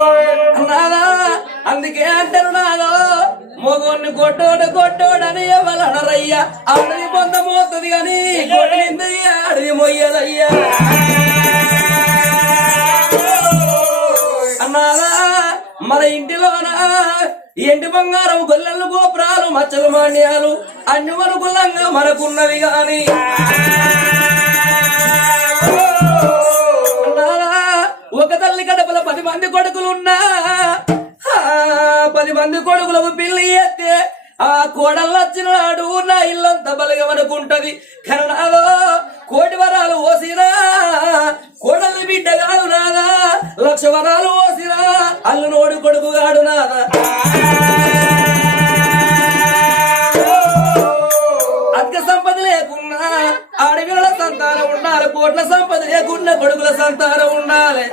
నాదా అందుకే అంటారు నాదో మొగోన్ని కొట్టోడు కొట్టోడని ఎవరనరయ్యా ఆడది పొంద మోతుంది గాని కొట్టింది ఆడది మొయ్యదయ్యా అన్నారా మన ఇంటిలోన? ఇంటి బంగారం గొల్లలు గోపురాలు మచ్చలు మాన్యాలు? అన్ని అనుకూలంగా మనకున్నవి గాని అన్నారా ఒక తల్లి గడపల పది మంది కొడుకులు ఉన్నా పది మంది కొడుకులకు పిల్లి ఎత్తే ఆ కోడలు వచ్చిన నాడు నా ఇల్లంతా బలగమనుకుంటది. కరణాలో కోటి వరాలు ఓసిరా కోడలి బిడ్డ కాదు నాదా లక్ష వరాలు ఓసిరా అల్లు నోడు కొడుకు గాడు నాదా. కోట్ల సంపద లేకున్నా కొడుకుల సంతానం ఉండాలి?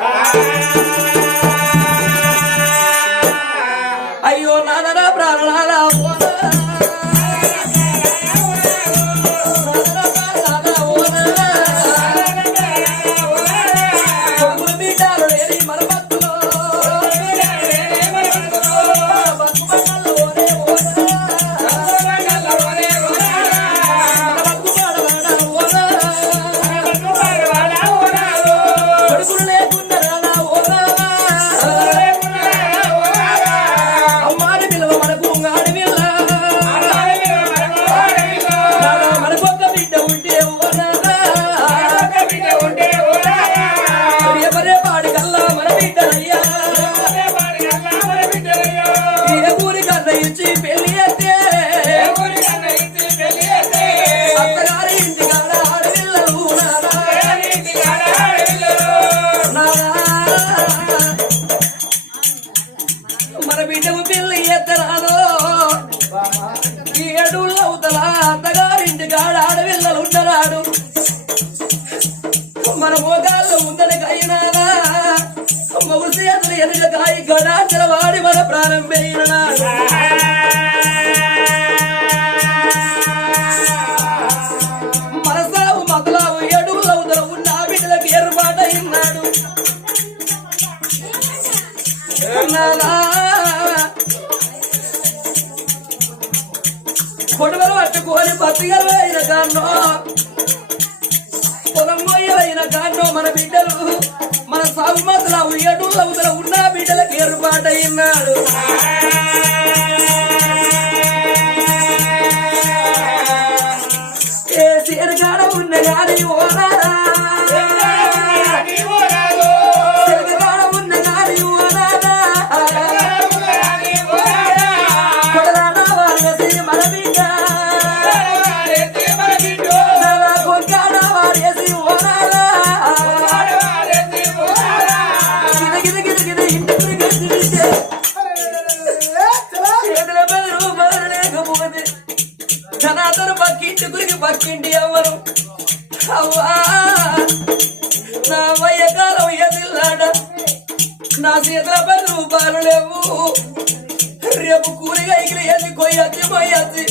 ఏర్పాటు అయినాడు నానా కొడువలు పట్టుకొని బతిగలు అయిన దాన్నో పొలం మొయ్యలైన దాన్నో మన బిడ్డలు మన సాగుమతుల ఏడు అవుతల ఉన్న బిడ్డలకు ఏర్పాటైనాడు గురికి ఎవరు అవ్వా నా వయ్యకాలం ఎదిల్లాడ నా చేతుల పది రూపాయలు లేవు. రేపు కూలిగా కూరగాయలు ఎది కొయ్యొచ్చి మొయ్యొచ్చి.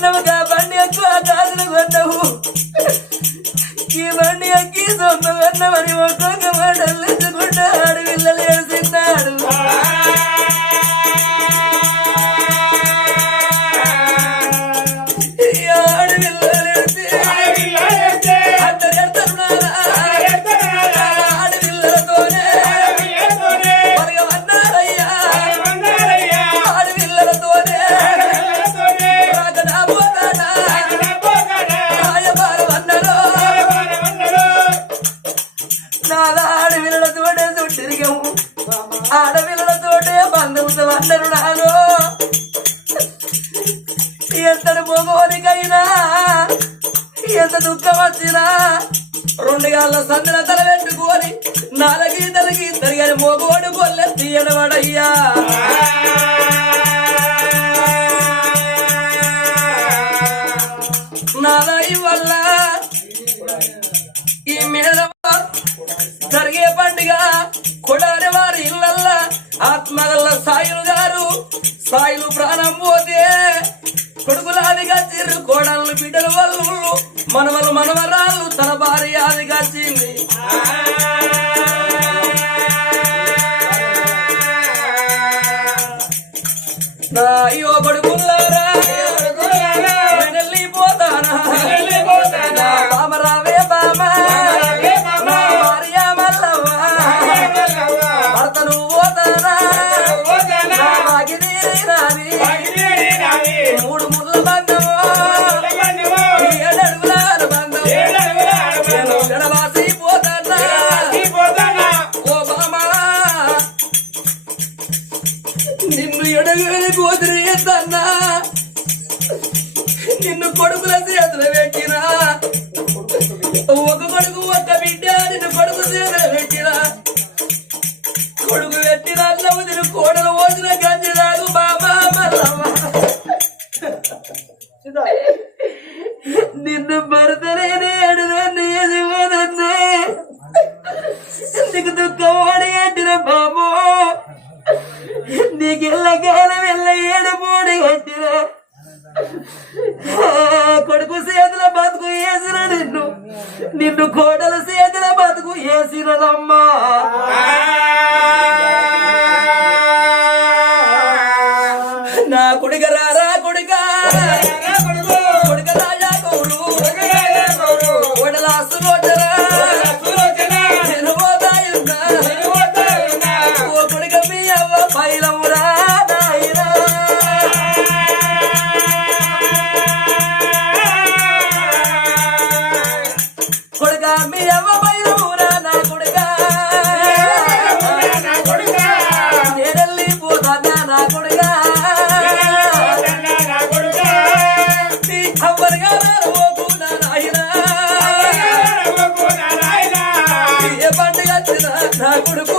ನಮಗ ಬಣ್ಣಿ ಹಚ್ಚು ಆಗಾದ್ರೆ ಈ ಬಣ್ಣಿ ಅಕ್ಕಿ ಸೊಮ್ಮವನ್ನ ಮನೆ ಮಕ್ಕಳ ಮಾಡಲ್ಲ ఎంతటి మోగోనికైనా ఎంత దుఃఖం వచ్చినా? రెండు గాళ్ళ సందుల తల పెట్టుకొని నాలుగీతలకి ఇద్దరు గారి మోగోడు బొల్లె తీయడవాడయ్యా నాదయ్య వల్ల ఈ మీద జరిగే పండుగ కొడారి వారి ఇళ్ళల్లా ఆత్మగల్ల సాయిలు గారు సాయిలు ప్రాణం పోతే ఆదిగా చిర్రు కోడళ్ళు బిడ్డల వాళ్ళు. మనవలు మనవరాళ్ళు తన భార్య ఆదిగా చింది నా అయ్యో కొడుకుల్లారా కొడుకు ఒక్క బిడ్డ నిన్ను కొడుకు చేతులు పెట్టినా కొడుకు పెట్టిన అన్నము తిను కోడలు పోసిన గంజి రాగు బాబా మల్లమ్మ నిన్ను భర్తలేని ఏడుదన్ను యజమానన్నే నీకు దుఃఖం వాడి ఎట్టిన బాబు నీకెళ్ళ కాలం వెళ్ళ ఏడుపోడి కట్టిన కొడుకు చేతుల బతుకు వేసిన నిన్ను. నిన్ను కోడల చేతుల బతుకు వేసినదమ్మా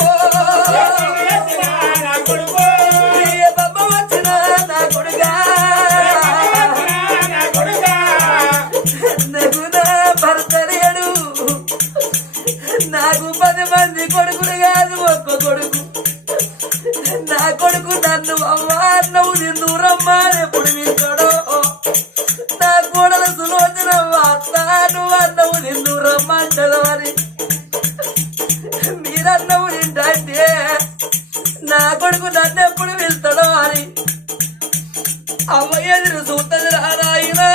నా అమ్మ ఎదురు చూస్తుంది రారాయినా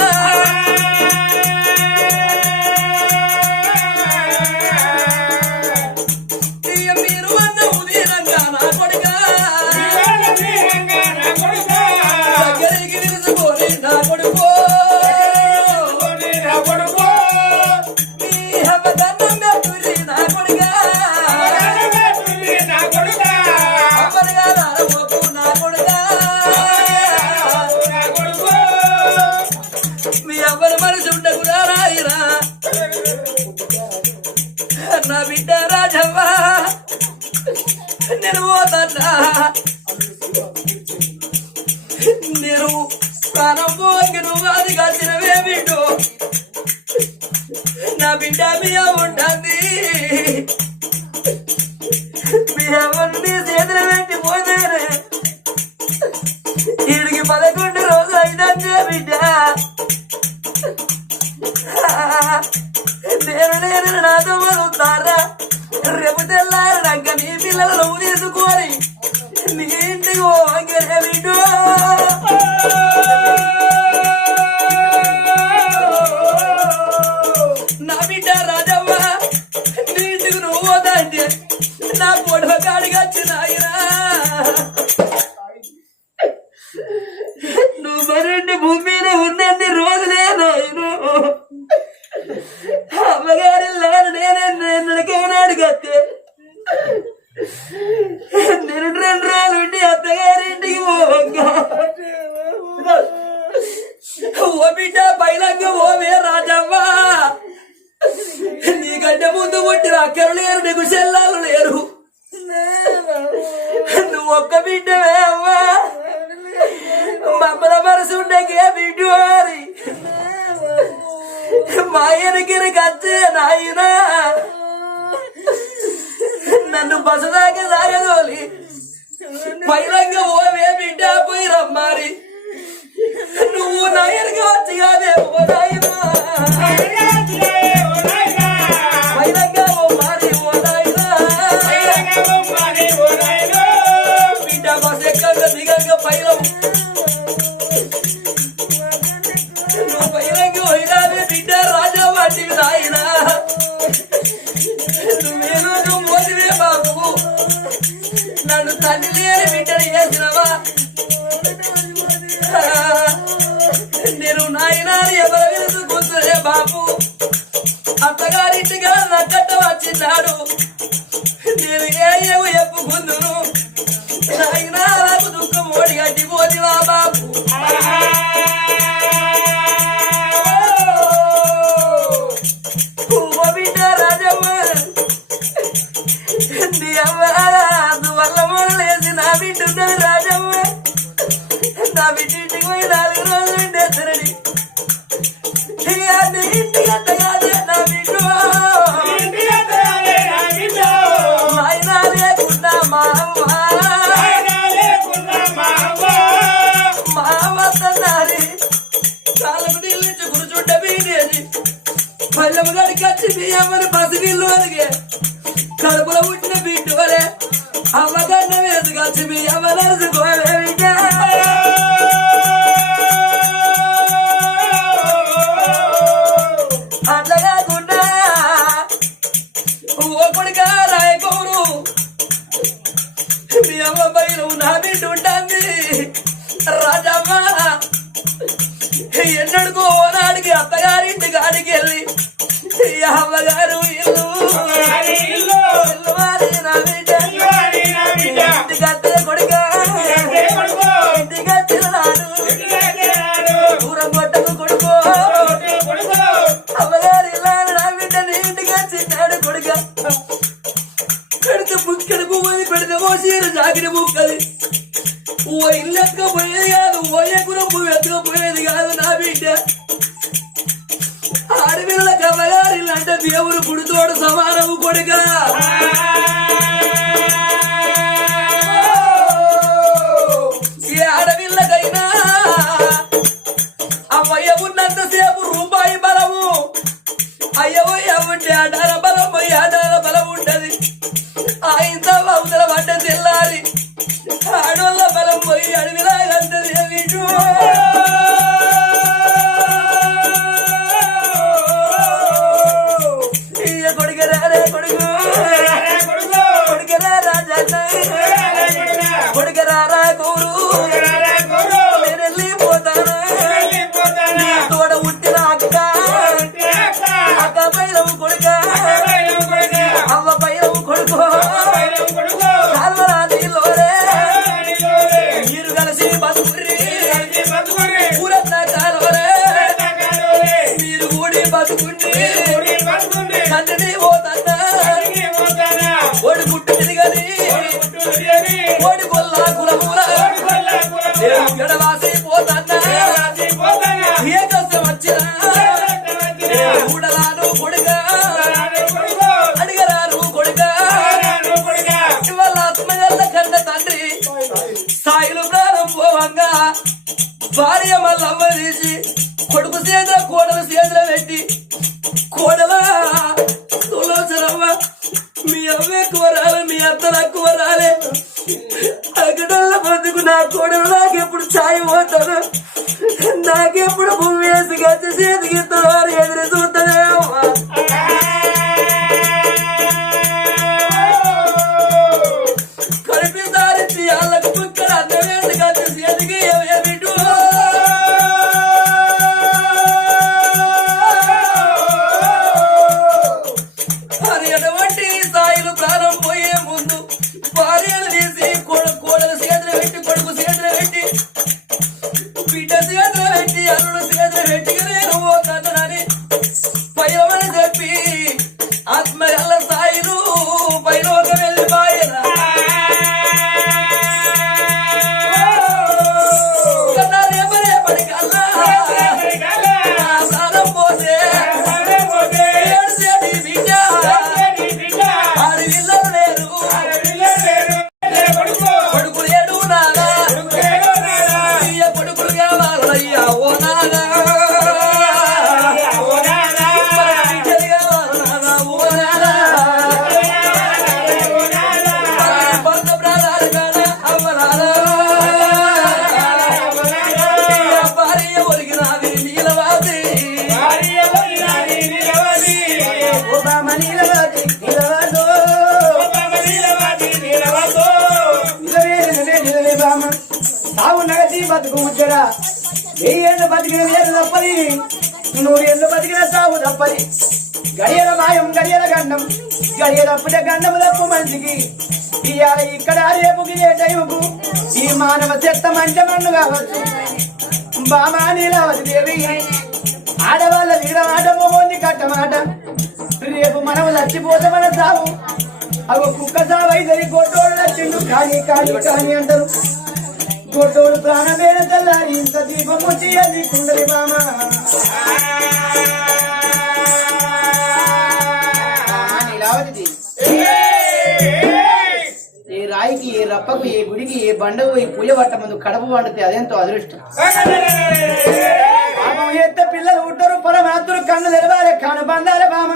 నా బిడ్డ మీ ఉండండి ఉంటుంది మీ అవ్వను నీ చేతులు get there. పైలంగ పైలం నువ్వు పైలంగి పోయినావే బిడ్డ రాజా వాటివి నాయన నువ్వేనో నువ్వు మోదివే బాబు నన్ను తల్లి లేని బిడ్డను చేసినవా నేను నాయన ఎవరు విరుచుకుంటులే బాబు అత్తగారింటిగా నక్కట్ట వచ్చిన్నాడు నేను ఏ ఏవు మోడి గడ్డి పోదివా బాబు రాజమ్మ నా బిడ్డ ఇంటికి పోయి నాలుగు రోజులు ఉండేస్తారని అమ్మగారికి వచ్చి మీ అమ్మని పసిగిల్లు వరకే కడుపులో పుట్టిన బిడ్డు వరే అమ్మగారిని వేసుకొచ్చి మీ అమ్మ నడుచుకోలేవిటే ఎత్తుకపోయేది కాదు ఓయే గ్రూపు ఎత్తుకపోయేది కాదు నా బిడ్డ. ఆడపిల్లల కథగారిల్లంటే దేవుడు పుడితోడు సమానం ఎడవాసి బతుకు ముచ్చరా వెయ్యి ఏళ్ళు బతికిన వేరు తప్పది. నూరు ఏళ్ళు బతికిన సాగు తప్పది. గడియల మాయం గడియల గండం గడియ తప్పితే గండము తప్పు మంచికి ఇవాళ ఇక్కడ రేపు గిరే ఈ మానవ చెత్త మంచి మన్ను కావచ్చు. బామా నీలావతి దేవి ఆడవాళ్ళ వీరమాట మోగోంది కట్టమాట. రేపు మనం చచ్చిపోతే మన సావు. అవి కుక్క సావు అయితే గొడ్డోడు నచ్చిండు కానీ కానీ కానీ అంటారు. గొడ్డోడు ప్రాణమైన తెల్లారి ఇంత దీపం వచ్చి అది కుండలి బామ నీలావతి ఏ రాయికి ఏ రప్పకు ఏ గుడికి ఏ బండకు ఏ పూజ పట్ట ముందు కడప వండితే అదెంతో అదృష్టం. ఎత్త పిల్లలు ఉంటారు పరమాత్రుడు కన్ను తెరవాలి కను బందాలే బామ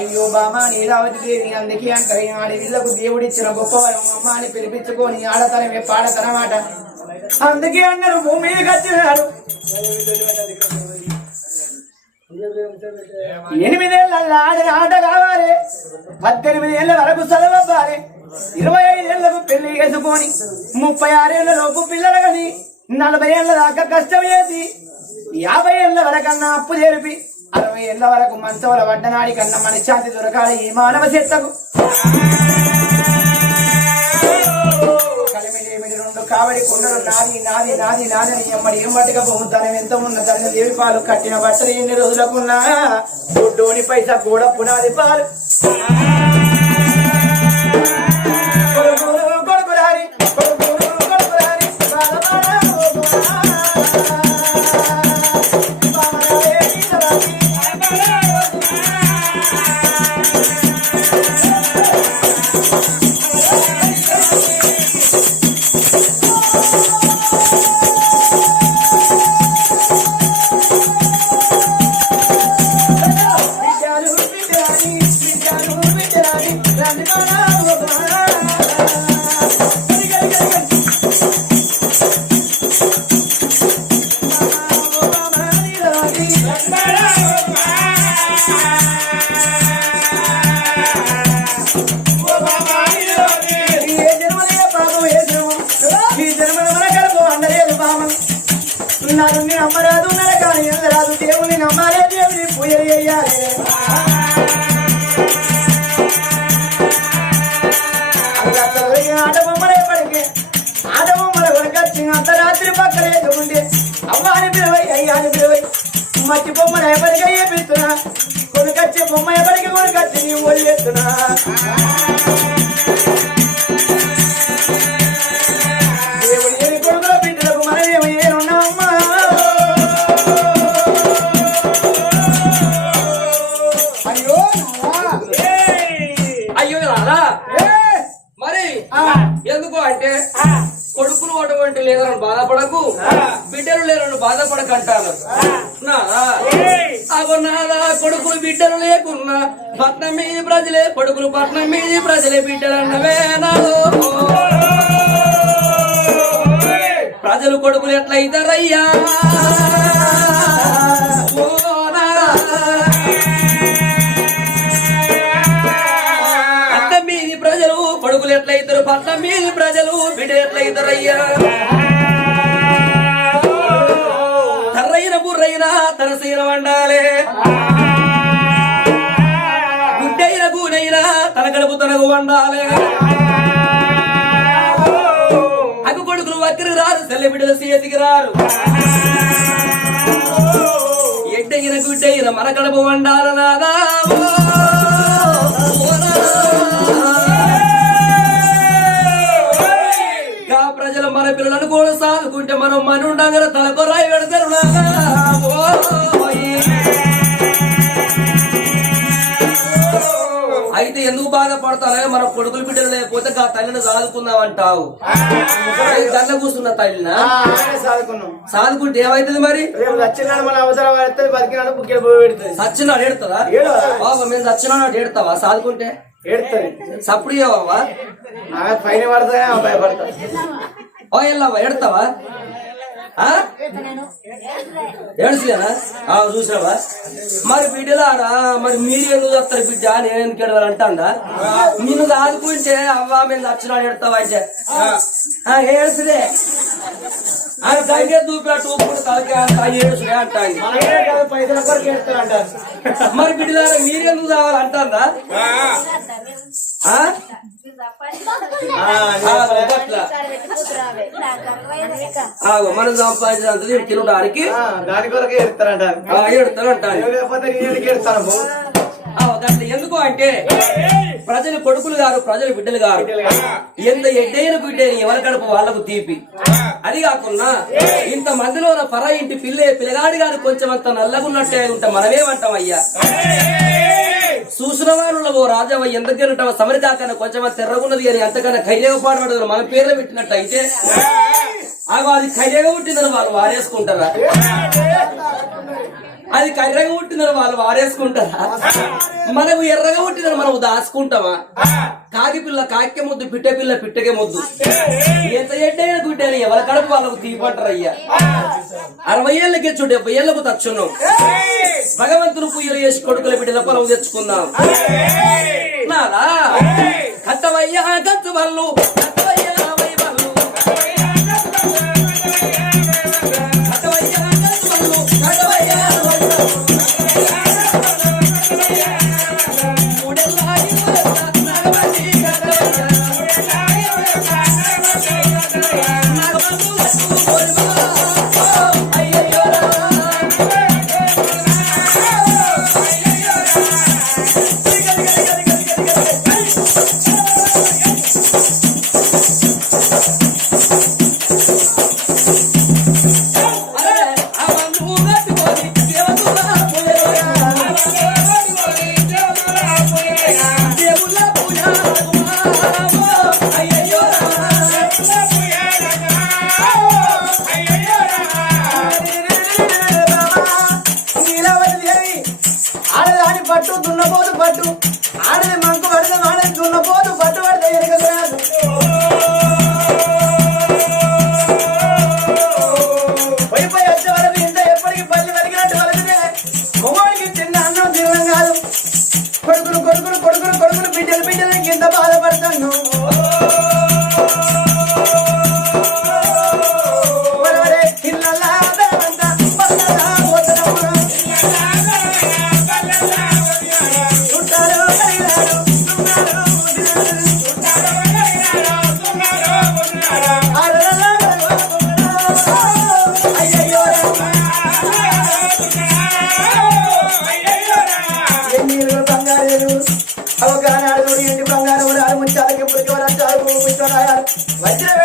అయ్యో బామ నీలావతి దేవి అందుకే అంటారు ఆడి ఆడవిళ్ళకు దేవుడిచ్చిన గొప్ప వరం అమ్మ అని పిలిపించుకొని ఆడతనమే పాడతనమాట. అందుకే అన్నారు భూమి మీద కట్టినారు. ఎనిమిదేళ్ళ ఆడిన ఆట కావాలి. పద్దెనిమిది ఏళ్ళ వరకు చదవాలి ఇరవై ఐదేళ్ళకు పెళ్ళి చేసుకొని ముప్పై ఆరేళ్ళ లోపు పిల్లలు కానీ నలభై ఏళ్ళ దాకా కష్టం చేసి యాభై ఏళ్ళ వరకన్నా అప్పు చేరిపి అరవై ఏళ్ళ వరకు మంచవల వడ్డనాడి కన్నా మనశ్శాంతి దొరకాలి ఈ మానవ చెత్తకు. రెండు కావడి కొండలు నాది నాది నాది నాదని అని ఎమ్మడి ఎమ్మటిగా పోతాను ఎంత ఉన్న తల్లి దేవి పాలు కట్టిన బట్టలు ఎన్ని రోజులకున్నా గుడ్డోని పైసా కూడా పునాది పాలు. అమ్మాని పిలవై అయ్యాని పిలవై మట్టి బొమ్మలు ఎవరికి అయ్యేపిస్తున్నా కొనుకొచ్చే బొమ్మ ఎవరికి కొనుకొచ్చి నీ ఒళ్ళెత్తున్నా దేవుడి బాధపడకంటాను. నాదా కొడుకులు బిడ్డలు లేకున్నా పట్నం మీది ప్రజలే కొడుకులు పట్నం మీది ప్రజలే బిడ్డలు అన్నవే నాడు ప్రజలు కొడుకులు ఎట్లయితారయ్యా? ప్రజలు కొడుకులు ఎట్లయితారు? పట్నం మీది ప్రజలు బిడ్డ ఎట్లయితారయ్యా? తనసైన వండాలే. గుడ్డైన గూనైనా తన కడుపు తనకు వండాలే. అగు కొడుకులు వక్రి రారు సెల్ల బిడ్డలు చేతికి రారు. ఎడ్డైన గుడ్డైన మన కడుపు వండాల నాదా. ప్రజలు మన పిల్లలను కూడా సాగుకుంటే మనం మనుండగా తలకు రాయి పెడతారు నాగా అయితే ఎందుకు బాధపడతానే మన కొడుకులు బిడ్డలు లేకపోతే గా తల్లిని సాదుకుందాం అంటావు గల్ల కూర్చున్న తల్లిన? ఆ, సాదుకుంటే ఏమైతుంది మరి? పడితే సచ్చినాడు ఏడుతుందా? బాబా మేము సచ్చినాడు ఏడుతావా? సాదుకుంటే? సప్పుడు నాకు పైన పడతానే భయపడతా ఓ ఎల్లవా ఏడుతావా? ఆ? చూసినావా? మరి బిడ్డలారా మరి మీరు ఎందుకు వస్తారు బిడ్డ నేను ఎందుకు ఎడవాలి అంటాందా నిన్ను ఆదుకుంటే అవ్వ మీద వచ్చినాడు ఎడతావా అంటే ఏడుసులే ఆ గంగే దూపినట్టు ఊపుకుంటూ తలకే అంట ఏడుసులే అంటారు మరి బిడ్డలారా మీరు ఎందుకు మనం సంపాదించినంత తినడానికి దాని కొరకే ఎందుకు అంటే ప్రజలు కొడుకులు గారు ప్రజలు బిడ్డలు గారు ఎంత ఎడ్డైన బిడ్డని ఎవరి కడుపు వాళ్ళకు తీపి అది కాకుండా ఇంత మందిలో ఉన్న పర ఇంటి పిల్లే పిల్లగాడి గారు కొంచెం అంత నల్లగున్నట్టే ఉంటే మనమేమంటాం అయ్యా చూసిన వారు ఓ రాజావ ఎందుకంటావా సమరిదాకన్నా కొంచెం తెర్రగున్నది అని అంతకన్నా ఖైదేవ పాడబడదు మన పేర్లు పెట్టినట్టు అయితే అది ఖైదేవ పుట్టిందని వాళ్ళు వారేసుకుంటారా? అది కర్రగా పుట్టిందని వాళ్ళు వారేసుకుంటారా? మనకు ఎర్రగా పుట్టిందని మనం దాచుకుంటామా? కాకి పిల్ల కాకే ముద్దు పిట్ట పిల్ల పిట్టకే ముద్దు. ఎంత ఎడ్డైన గుడ్డని ఎవరి కడుపు వాళ్ళకు తీపంటారయ్యా? అరవై ఏళ్ళకి చూడు డెబ్బై ఏళ్ళకు తచ్చున్నాం. భగవంతుడు పూజలు చేసి కొడుకుల బిడ్డల పొలం తెచ్చుకుందాం. కట్టవయ్యా కట్టు వాళ్ళు Like it.